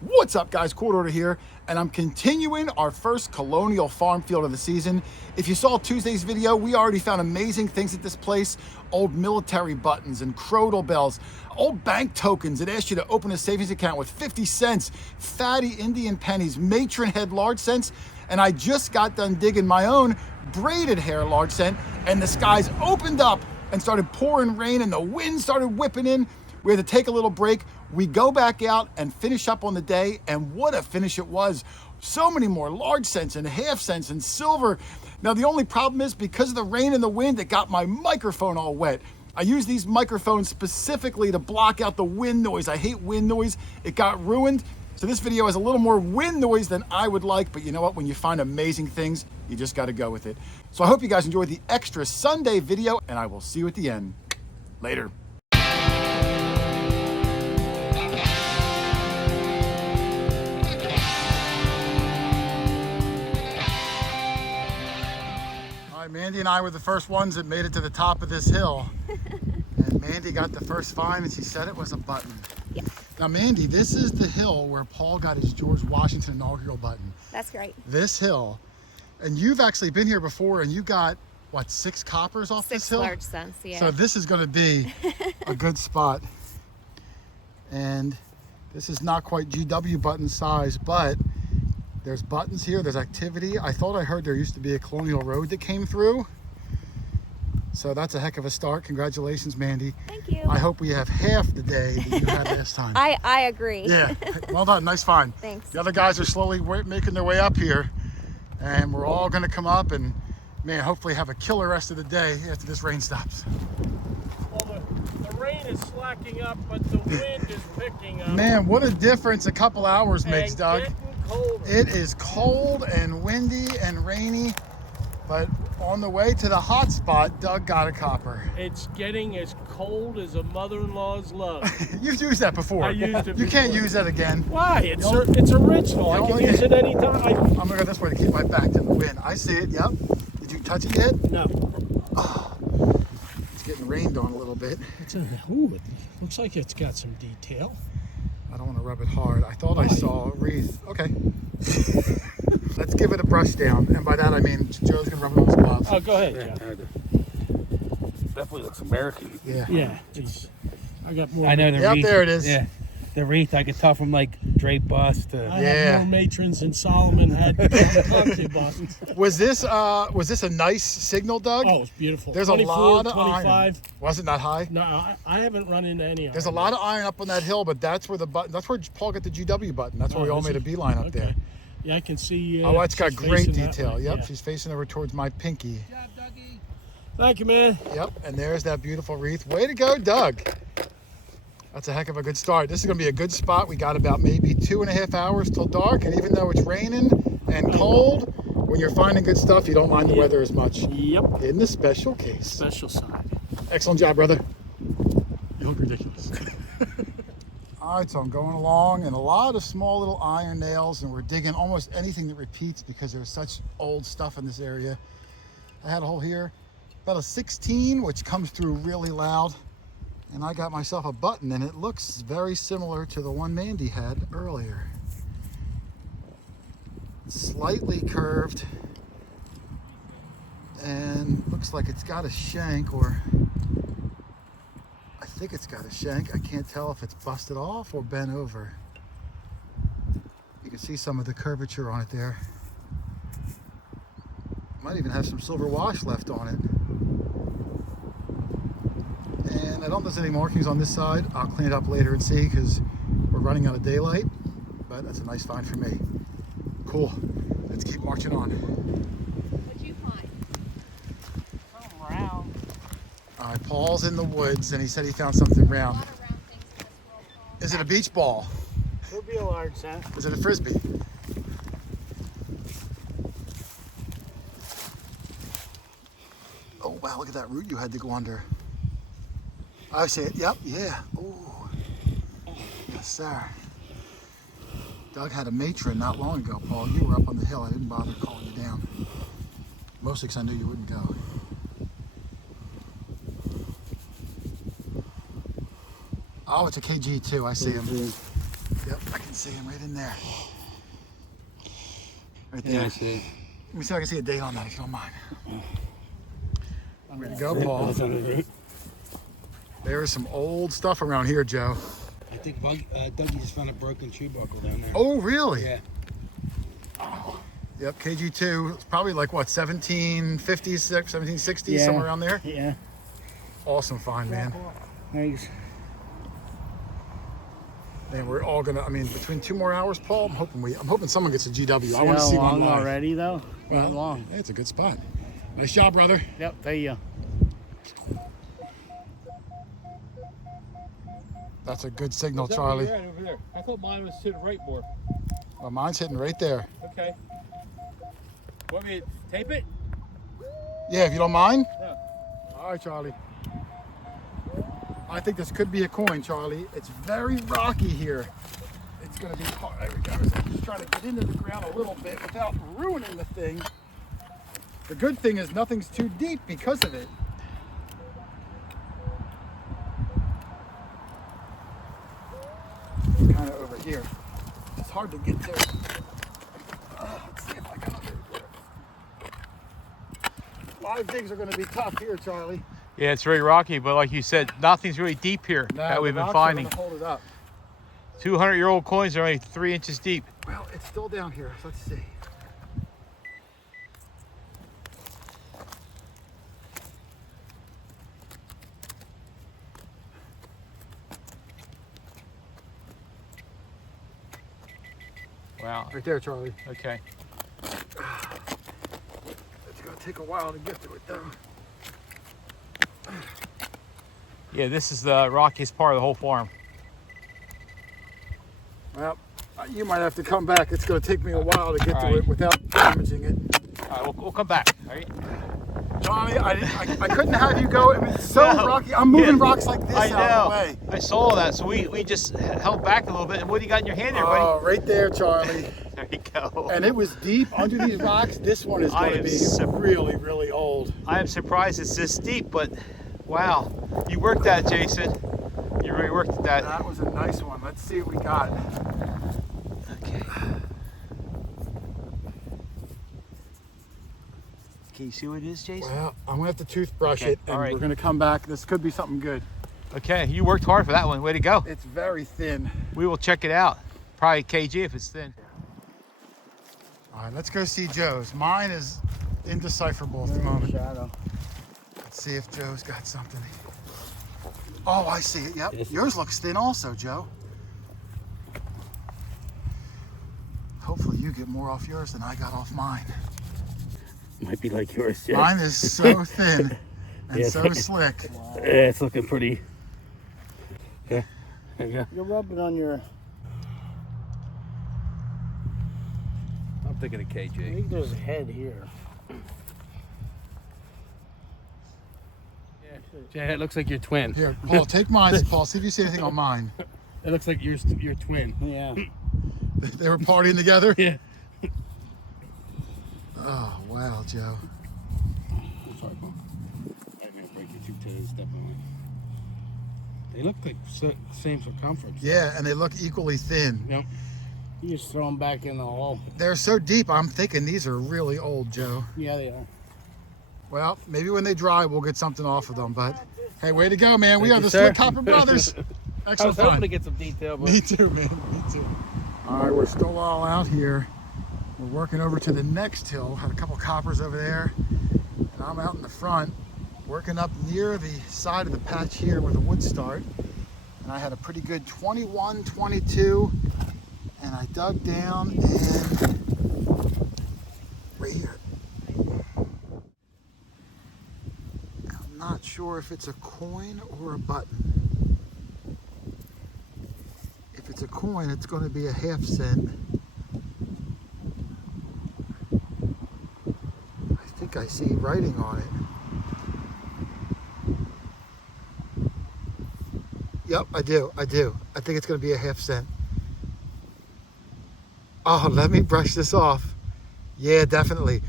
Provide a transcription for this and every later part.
What's up, guys? QuarterHoarder here, and I'm continuing our first colonial farm field of the season. If you saw Tuesday's video, we already found amazing things at this place. Old military buttons and crodal bells, old bank tokens that asked you to open a savings account with 50 cents, fatty Indian pennies, matron head large cents, and I just got done digging my own braided hair large cent, and the skies opened up and started pouring rain, and the wind started whipping in. We had to take a little break. We go back out and finish up on the day, and what a finish it was. So many more large cents and half cents and silver. Now, the only problem is because of the rain and the wind, it got my microphone all wet. I use these microphones specifically to block out the wind noise. I hate wind noise. It got ruined. So this video has a little more wind noise than I would like, but you know what? When you find amazing things, you just got to go with it. So I hope you guys enjoyed the extra Sunday video, and I will see you at the end. Later. Mandy and I were the first ones that made it to the top of this hill. And Mandy got the first find, and she said it was a button. Yeah. Now, Mandy, this is the hill where Paul got his George Washington inaugural button. That's right. This hill. And you've actually been here before, and you got, what, 6 coppers off this hill? 6 large cents, yeah. So this is going to be a good spot. And this is not quite GW button size, but there's buttons here, there's activity. I thought I heard there used to be a colonial road that came through. So that's a heck of a start. Congratulations, Mandy. Thank you. I hope we have half the day that you had last time. I agree. Yeah, well done, nice find. Thanks. The other guys are slowly making their way up here, and we're all gonna come up and, man, hopefully have a killer rest of the day after this rain stops. Well, the rain is slacking up, but the wind is picking up. Man, what a difference a couple hours makes, and Doug. getting colder. It is cold and windy and rainy, but on the way to the hot spot, Doug got a copper. It's getting as cold as a mother-in-law's love. You've used that before. I used it You can't before. use that again. Why? It's original. I You can only- use it anytime. I'm gonna go this way to keep my back to the wind. I see it, yep. Did you touch it yet? No. It's getting rained on a little bit. Ooh, it looks like it's got some detail. I don't want to rub it hard. I thought I saw a wreath. Okay. Let's give it a brush down. And by that I mean Joe's gonna rub it on his gloves. Oh, go ahead, Joe. Definitely looks American. Yeah. Yeah. I got more. I know the Yep, wreath. there it is. Yeah, the wreath. I could tell from like drape bust to. I Yeah. have more matrons than Solomon had concubines. Was this a nice signal, Doug? Oh, it's beautiful. There's 24, a lot of 25. iron. Was it not high? No, I haven't run into any. There's a lot of iron up on that hill, but that's where the button. That's where Paul got the GW button. That's where we all is made a it? beeline up Okay. there. Yeah, I can see. Oh, it's got she's great facing that detail. way, Yep, yeah. she's facing over towards my pinky. Thank you, man. Yep, and there's that beautiful wreath. Way to go, Doug. That's a heck of a good start. This is going to be a good spot. We got about maybe 2.5 hours till dark, and even though it's raining and cold, when you're finding good stuff, you don't mind the weather as much. Yep. In the special case. Special side. Excellent job, brother. You look ridiculous. All right, so I'm going along, and a lot of small little iron nails, and we're digging almost anything that repeats because there's such old stuff in this area. I had a hole here, about a 16, which comes through really loud, and I got myself a button, and it looks very similar to the one Mandy had earlier. Slightly curved, and looks like it's got a shank, or I think it's got a shank. I can't tell if it's busted off or bent over. You can see some of the curvature on it there. Might even have some silver wash left on it. And I don't think there's any markings on this side. I'll clean it up later and see because we're running out of daylight, but that's a nice find for me. Cool. Let's keep marching on. What'd you find? Something round. All right, Paul's in the woods and he said he found something round. A lot of round things in this world, Paul. Is it a beach ball? Could be a large cent. Is it a frisbee? Oh wow, look at that root you had to go under. I see it, yep, yeah. Oh, yes sir. Doug had a matron not long ago, Paul. You were up on the hill. I didn't bother calling you down. Mostly because I knew you wouldn't go. Oh, it's a KG too. I see him. Yep, I can see him right in there. Right there. Yeah, I see. Let me see if I can see a date on that, if you don't mind. Way to go, Paul. There is some old stuff around here, Joe. I think Dougie just found a broken shoe buckle down there. Oh, really? Yeah. Yep, KG2. It's probably like, what, 1750s, 1760s, Yeah. somewhere around there? Yeah. Awesome find, man. Thanks. Man, we're all gonna, I mean, between 2 more hours, Paul, I'm hoping someone gets a GW. I want to see one live. already, though? Well, Not long. Hey, it's a good spot. Nice job, brother. Yep, there you go. That's a good signal, Charlie. Right over there. I thought mine was to the right more. Well, mine's hitting right there. Okay. Want me to tape it? Yeah, if you don't mind. Yeah. All right, Charlie. I think this could be a coin, Charlie. It's very rocky here. It's gonna be hard. There we go. I'm just trying to get into the ground a little bit without ruining the thing. The good thing is nothing's too deep because of it. It's kind of over here. It's hard to get to. Let's see if I got it. Live digs are going to be tough here, Charlie. Yeah, it's very rocky, but like you said, nothing's really deep here that we've been finding. Hold it up. 200-year-old coins are only 3 inches deep. Well, it's still down here. So let's see. Wow. Right there, Charlie. Okay. It's going to take a while to get to it, though. Yeah, this is the rockiest part of the whole farm. Well, you might have to come back. It's going to take me a while to get All to right. it without damaging it. All right, we'll come back. All right. Johnny, I couldn't have you go. I mean, it's so No. rocky. I'm moving Yeah. rocks like this I out of the know. way. I saw that, so we just held back a little bit. And what do you got in your hand there, buddy? Oh, right there, Charlie. There you go. And it was deep under these rocks. This one is going to be really, really old. I am surprised it's this deep, but wow, you worked that, Jason. You really worked at that. That was a nice one. Let's see what we got. Okay. Can you see what it is, Jason? Well, I'm going to have to toothbrush Okay, it, and all right. we're going to come back. This could be something good. Okay, you worked hard for that one. Way to go. It's very thin. We will check it out. Probably kg if it's thin. All right, let's go see Joe's. Mine is indecipherable at the moment. Shadow. Let's see if Joe's got something. Oh, I see it. Yep. Yes. Yours looks thin also, Joe. Hopefully you get more off yours than I got off mine. Might be like yours, yeah. Mine is so thin and Yeah, so slick. Yeah, it's looking pretty. Okay, there you go. You're rubbing on your. I'm thinking of I KG. think there's a head here. Yeah, it looks like your twin. Here, Paul, take mine. Paul, see if you see anything on mine. It looks like your twin. Yeah. They were partying together? Yeah. Oh, wow, Joe. I'm sorry, Paul. I didn't mean to break your two toes. Definitely. They look like same circumference. Yeah, and they look equally thin. Yep. You just throw them back in the hole. They're so deep, I'm thinking these are really old, Joe. Yeah, they are. Well, maybe when they dry, we'll get something off of them, but hey, way to go, man. We Thank are you, the sir. Slick Copper Brothers. I Excellent was hoping fun. to get some detail, but Me too, man. Me too. All right, we're still all out here. We're working over to the next hill. Had a couple coppers over there, and I'm out in the front, working up near the side of the patch here where the woods start. And I had a pretty good 21, 22, and I dug down and right here. I'm not sure if it's a coin or a button. If it's a coin, it's going to be a half cent. I think I see writing on it. Yep, I do. I think it's going to be a half cent. Oh, let me brush this off. Yeah, definitely.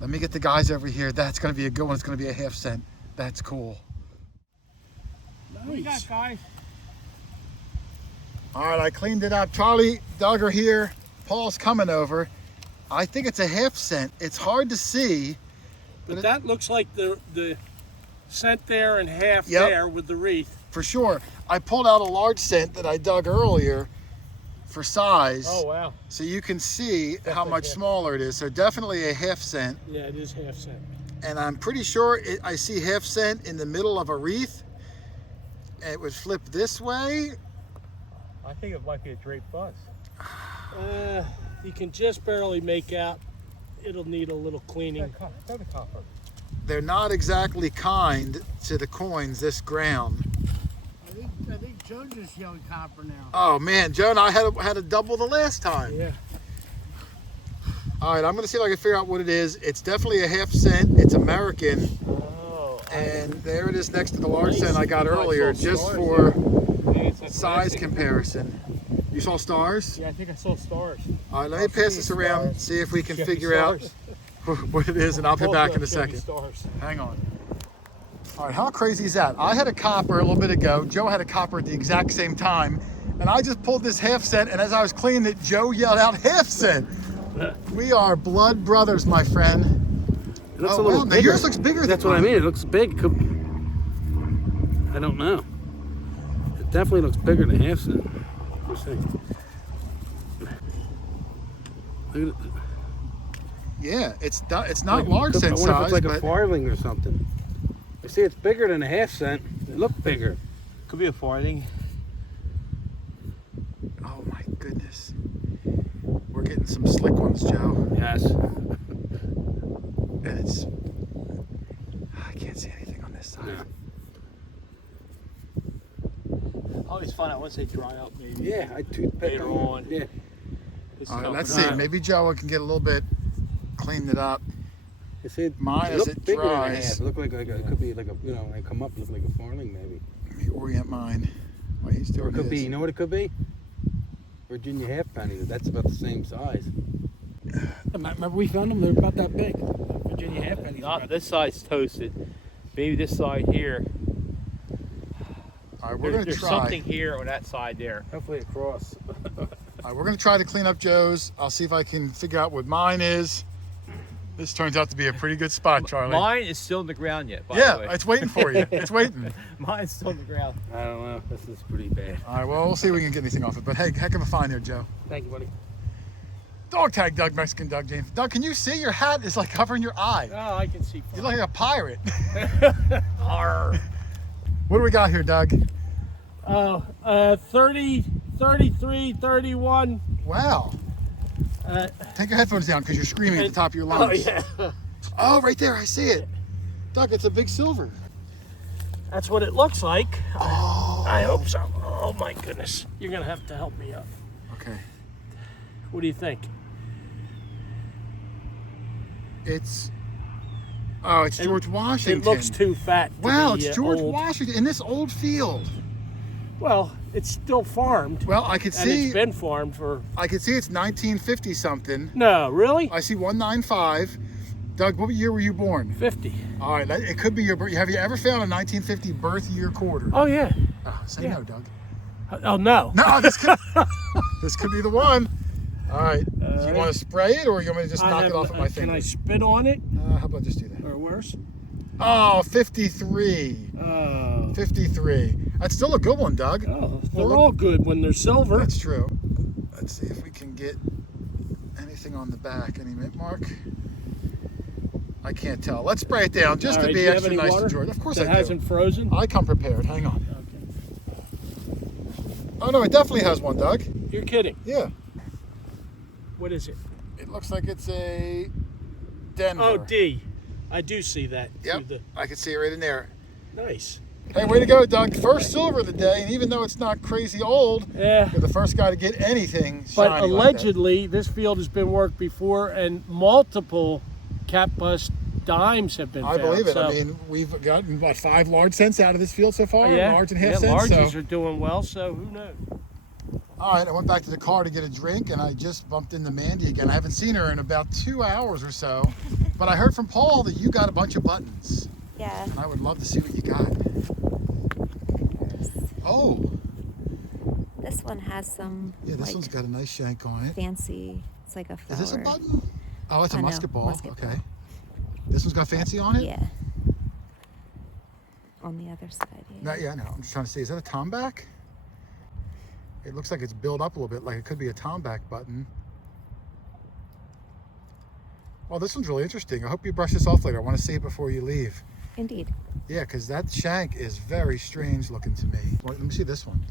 Let me get the guys over here. That's going to be a good one. It's going to be a half cent. That's cool. What do you got, guys? All right, I cleaned it up. Charlie, Doug are here. Paul's coming over. I think it's a half cent. It's hard to see. But that looks like the cent there and half Yep. there with the wreath. For sure. I pulled out a large cent that I dug earlier for size. Oh, wow. So you can see how much smaller it is. So definitely a half cent. Yeah, it is half cent. And I'm pretty sure I see half cent in the middle of a wreath. It would flip this way. I think it might be a draped bus. You can just barely make out. It'll need a little cleaning. Probably copper. They're not exactly kind to the coins this ground. I think Joe just yelled copper now. Oh man, Joe and I had a double the last time. Yeah. All right, I'm gonna see if I can figure out what it is. It's definitely a half cent. It's American. Oh. And there it is next to the large Nice. cent I got I saw earlier, just stars, for Maybe it's like size plastic. comparison. You saw stars? Yeah, I think I saw stars. All right, let me pass this around, see if we can figure out what it is, and I'll be back in a second. Stars. Hang on. All right, how crazy is that? I had a copper a little bit ago. Joe had a copper at the exact same time. And I just pulled this half cent, and as I was cleaning it, Joe yelled out half cent. We are blood brothers, my friend. It looks Oh, a little wow, now bigger. yours looks bigger That's than what I mine. mean. It looks big. I don't know. It definitely looks bigger than half cent. Let's see. Look at it. Yeah, it's not large cent I wonder if size, it's like a but farthing or something. I see it's bigger than a half cent. It looked bigger. Could be a farthing. oh my goodness. We're getting some slick ones, Joe. Yes. And it's, I can't see anything on this side. Yeah. I always find out once they dry out, maybe. Yeah, I toothpick Later them. on. Yeah. This All right, is let's coming. see. Maybe Joe can get a little bit cleaned it up. I see it. Mine, it as looked it bigger than a dries. half. It looked like it could be like a, you know, when they come up, it look like a farthing maybe. Let me orient mine while he's Or doing it could be, his. you know what it could be? Virginia halfpennies. That's about the same size. Remember we found them? They're about that big. Virginia halfpennies. Not this side's toasted. Maybe this side here. All right, we're gonna There's try. something here on that side there. Hopefully across. All right, we're gonna try to clean up Joe's. I'll see if I can figure out what mine is. This turns out to be a pretty good spot, Charlie. Mine is still in the ground yet, by Yeah, the way. it's waiting for you. It's waiting. Mine's still in the ground. I don't know. This is pretty bad. All right, well, we'll see if we can get anything off it. But hey, heck of a find there, Joe. Thank you, buddy. Dog tag Doug, Mexican Doug James. Doug, can you see your hat is like covering your eye? Oh, I can see. You look like a pirate. Arr. What do we got here, Doug? 30, 33, 31. Wow. Take your headphones down because you're screaming at the top of your lungs. yeah. Oh, right there, I see it. Doug, it's a big silver. That's what it looks like. Oh. I hope so. Oh my goodness. You're gonna have to help me up. Okay. What do you think? It's George Washington. It looks too fat. To Wow, be, it's George old. Washington in this old field. Well, it's still farmed. Well, I could and see it's been farmed for. I could see it's 1950 something. No, really? I see 195. Doug, what year were you born? 50. All right, it could be your birth. Have you ever found a 1950 birth year quarter? Oh yeah. Oh, say yeah. no, Doug. Oh no. No, this could be the one. All right. Do you want to spray it, or you want me to just knock it off with my Can I finger? spit on it How about just do that? or worse? Oh, 53. 53. That's still a good one, Doug. Oh, Well, they're all good when they're silver. That's true. Let's see if we can get anything on the back. Any mint mark? I can't tell. Let's spray it down just All to right, be do you have extra any nice water to George. Of course that I do. hasn't frozen. I come prepared. Hang on. Okay. Oh no, it definitely has one, Doug. You're kidding. Yeah. What is it? It looks like it's a Denver. Oh, D. I do see that. Yep. through I can see it right in there. Nice. Hey, way to go, Doug. First silver of the day, and even though it's not crazy old, Yeah. you're the first guy to get anything But shiny allegedly, this field has been worked before, and multiple cap bust dimes have been like that. I found. believe it. So, I mean, we've gotten, what, 5 large cents out of this field so far? yeah, Large and half yeah, cents? larges So. are doing well. So who knows? All right, I went back to the car to get a drink, and I just bumped into Mandy again. I haven't seen her in about 2 hours or so, but I heard from Paul that you got a bunch of buttons. Yeah. And I would love to see what you got. Oh, This this one has some Yeah, this like one's got a nice shank on it. fancy. It's like a flower. Is this a button? Oh, it's a No, musket ball. musket Okay. ball. This one's got fancy on it? Yeah. On the other side. Yeah. Yeah, no. I'm just trying to see. Is that a tomback? It looks like it's built up a little bit, like it could be a tomback button. Oh, this one's really interesting. I hope you brush this off later. I want to see it before you leave. Indeed. Yeah, because that shank is very strange looking to me. Well, let me see this one.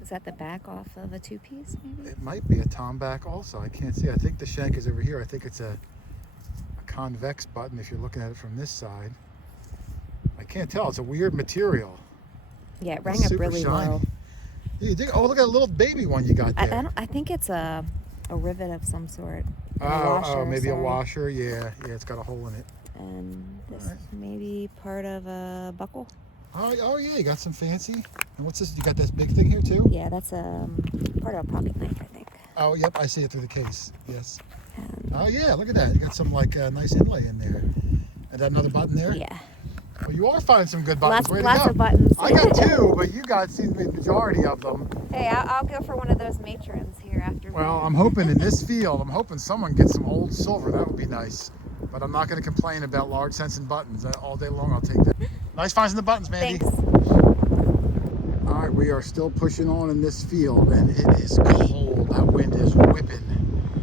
Is that the back off of a two-piece, maybe? It might be a tomback also. I can't see. I think the shank is over here. I think it's a convex button if you're looking at it from this side. I can't tell. It's a weird material. Yeah, it It's rang up super really shiny. low. Yeah, you dig? Oh, look at that little baby one you got there. I think it's a rivet of some sort. A Oh, washer, maybe a sorry. washer. Yeah, it's got a hole in it. And this Alright. maybe part of a buckle. Oh yeah, you got some fancy. And what's this? You got this big thing here too? Yeah, that's part of a pocket knife, I think. Oh, yep, I see it through the case. Yes. And Oh yeah, look at that. You got some like nice inlay in there. And that another button there? yeah, Well, you are finding some good buttons. Way to lots go. of buttons. I got two, but you got seen the majority of them. Hey, I'll go for one of those matrons here after. Well, I'm hoping in this field, I'm hoping someone gets some old silver. That would be nice. But I'm not going to complain about large cents and buttons. All day long, I'll take that. Nice finds in the buttons, Mandy. Thanks. All right, we are still pushing on in this field, and it is cold. That wind is whipping.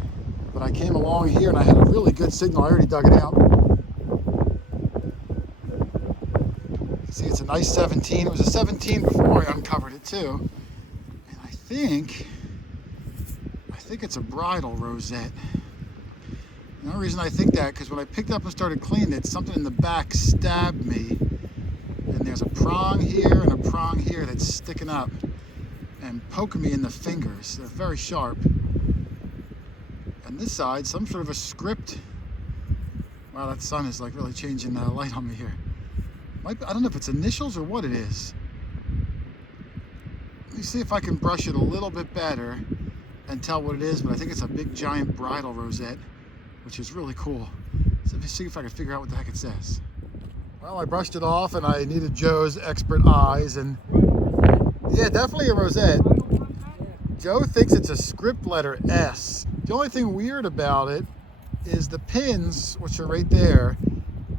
But I came along here, and I had a really good signal. I already dug it out. See, it's a nice 17. It was a 17 before I uncovered it, too. And I think it's a bridal rosette. The only reason I think that, because when I picked up and started cleaning it, something in the back stabbed me. And there's a prong here and a prong here that's sticking up and poking me in the fingers. They're very sharp. And this side, some sort of a script. Wow, that sun is like really changing the light on me here. I don't know if it's initials or what it is. Let me see if I can brush it a little bit better and tell what it is, but I think it's a big giant bridal rosette, which is really cool. So let me see if I can figure out what the heck it says. Well, I brushed it off and I needed Joe's expert eyes, and yeah, definitely a rosette. Joe thinks it's a script letter S. The only thing weird about it is the pins, which are right there.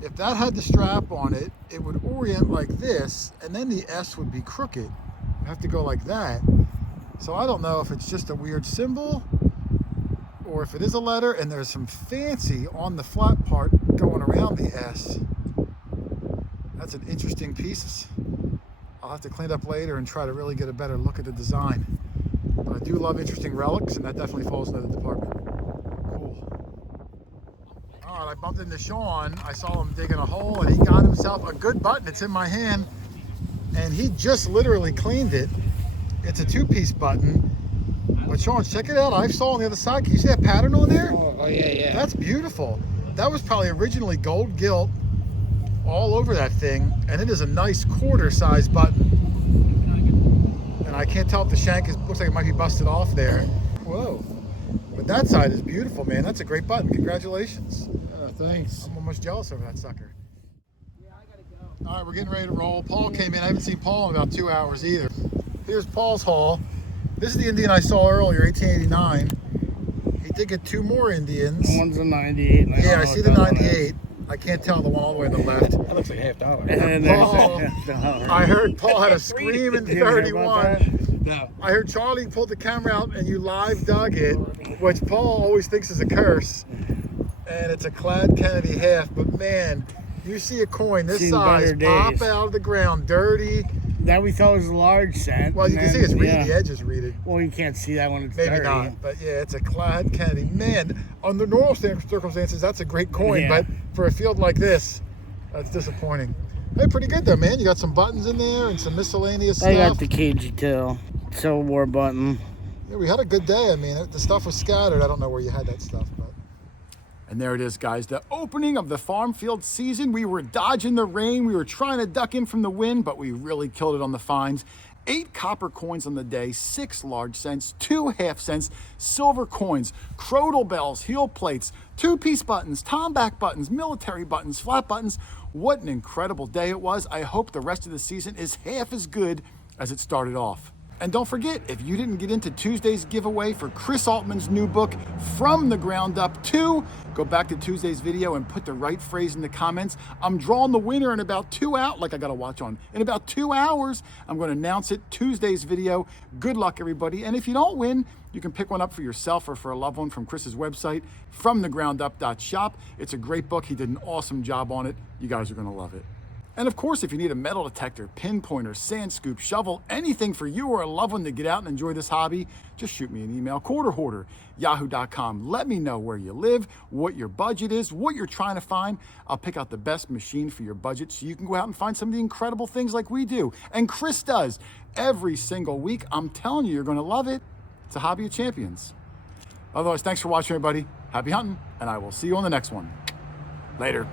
If that had the strap on it, it would orient like this, and then the S would be crooked. You have to go like that. So I don't know if it's just a weird symbol or if it is a letter, and there's some fancy on the flat part going around the S. That's an interesting piece. I'll have to clean it up later and try to really get a better look at the design. But I do love interesting relics, and that definitely falls into the department. All right, I bumped into Sean. I saw him digging a hole, and he got himself a good button. It's in my hand, and he just literally cleaned it. It's a two-piece button. But Sean, check it out. I saw on the other side. Can you see that pattern on there? Oh yeah. That's beautiful. That was probably originally gold gilt all over that thing, and it is a nice quarter-size button. And I can't tell if the shank looks like it might be busted off there. Whoa. But that side is beautiful, man. That's a great button. Congratulations. Thanks. I'm almost jealous over that sucker. All right, we're getting ready to roll. Paul came in. I haven't seen Paul in about 2 hours either. Here's Paul's haul. This is the Indian I saw earlier, 1889. He did get two more Indians. One's a 98. And Yeah, I see the 98. I can't tell the one all the way on the left. That looks like $50. And Paul, there's a $1. I heard Paul had a screaming Did you hear about 31. No. I heard Charlie pulled the camera out and you live dug it, which Paul always thinks is a curse. And it's a Clad Kennedy half, but man, you see a coin this Seen size better pop days. out of the ground, dirty. That we thought was a large cent. Well, you and can see then, it's reeded, yeah. the edge is reeded. Well, you can't see that when it's Maybe dirty. not, but yeah, it's a Clad Kennedy. Man, under normal circumstances, that's a great coin, Yeah. but for a field like this, that's disappointing. Hey, pretty good though, man. You got some buttons in there and some miscellaneous I stuff. got the KG2 Civil War button. Yeah, we had a good day. I mean, the stuff was scattered. I don't know where you had that stuff, but. And there it is, guys. The opening of the farm field season. We were dodging the rain. We were trying to duck in from the wind, but we really killed it on the finds. 8 copper coins on the day, 6 large cents, 2 half-cents, silver coins, crodle bells, heel plates, 2-piece buttons, tomback buttons, military buttons, flat buttons. What an incredible day it was. I hope the rest of the season is half as good as it started off. And don't forget, if you didn't get into Tuesday's giveaway for Chris Altman's new book, From the Ground Up 2, go back to Tuesday's video and put the right phrase in the comments. I'm drawing the winner in about 2 hours, like I got to watch on. In about 2 hours, I'm going to announce it, Tuesday's video. Good luck, everybody. And if you don't win, you can pick one up for yourself or for a loved one from Chris's website, fromthegroundup.shop. It's a great book. He did an awesome job on it. You guys are going to love it. And of course, if you need a metal detector, pinpointer, sand scoop, shovel, anything for you or a loved one to get out and enjoy this hobby, just shoot me an email, QuarterHoarder, yahoo.com. Let me know where you live, what your budget is, what you're trying to find. I'll pick out the best machine for your budget so you can go out and find some of the incredible things like we do. And Chris does every single week. I'm telling you, you're going to love it. It's a hobby of champions. Otherwise, thanks for watching, everybody. Happy hunting, and I will see you on the next one. Later.